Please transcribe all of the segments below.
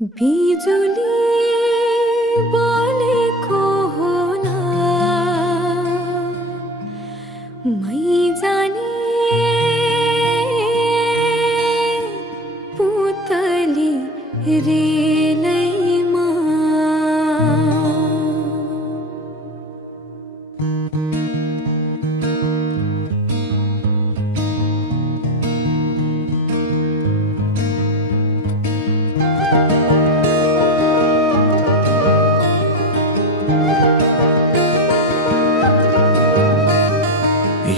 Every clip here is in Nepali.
बिजुली बोलेको होला मै जाने पुतली रेलैमा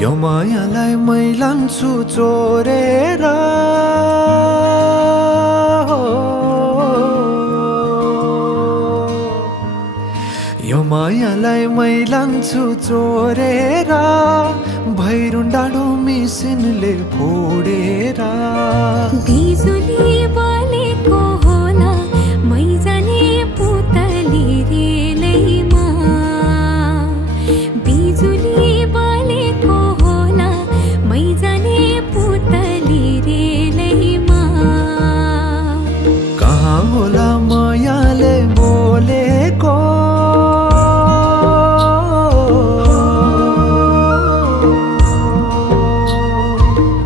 यो मायालाई मै लान्छु चोरेर यो मायालाई मै लान्छु चोरेर भैरुन डाँडो मिसिनले फोडेर बिजुली बोलेको होला मै जाने पुतली रेलैमा बिजुली बोलेको होला मै जाने पुतली रेलैमा कहाँ होला मायाले बोलेको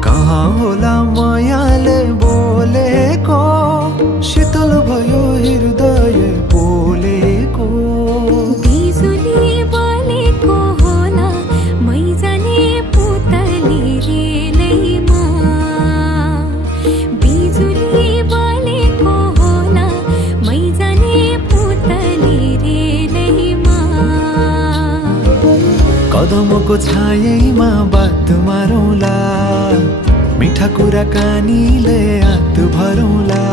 कहाँ होला मायाले बोलेको शीतल भयो हृदय बोलेको बिजुली बोलेको होला मै जाने पुतली रेलैमा बिजुली बोलेको होला मै जाने पुतली रेलैमा कदमको छायैमा बात मारौँला मिठा कुराकानीले हात भरौँला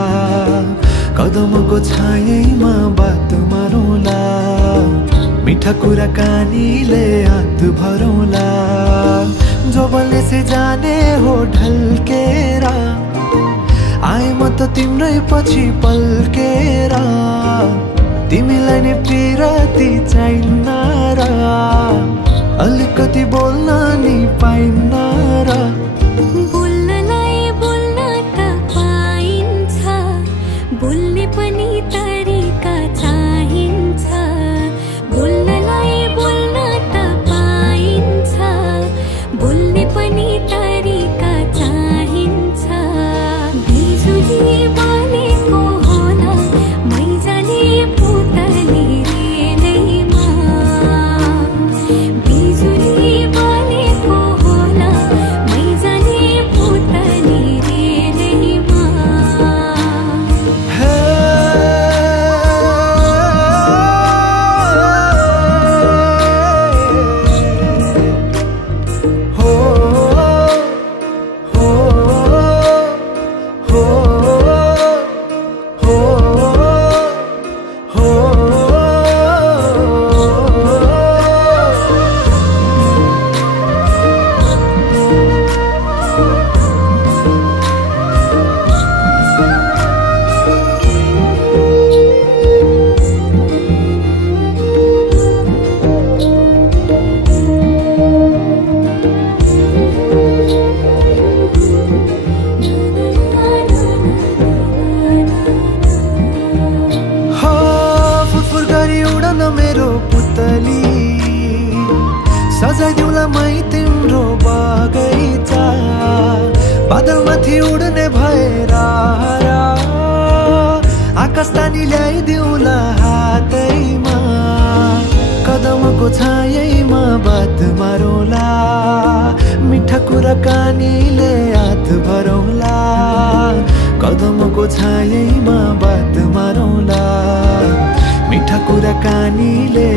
कदमको छायैमा बात मारौँला मिठा कुराकानीले हात भरौँला जोबलले से जाने हो ढल्केर आए म त तिम्रै पछि पल्केर तिमीलाई नै पिरती चाहिन्न र अलिकति बोल्न नि पाइन्न र बोल्नलाई बोल्न त पाइन्छ बोल्ने पनि तरिका चाहिन्छ बोल्नलाई बोल्न त पाइन्छ बोल्ने पनि तरिका चाहिन्छ बिजुली बोलेको होला मै जाने पुतली रेलैमा बिजुली बोलेको होला मै जाने पुतली रेलैमा हो हो हो हो फुरफुर गरी उडन मेरो पुतली सजाइदिउँला मै तिम्रो बगैँचा बादलमाथि उड्ने भएर आकाश तानी ल्याइदिउँला हातैमा कदमको छायैमा बात मारौँला मिठा कुराकानीले हात भरौँला कदमको छायैमा बात मारौँला मिठा कुराकानीले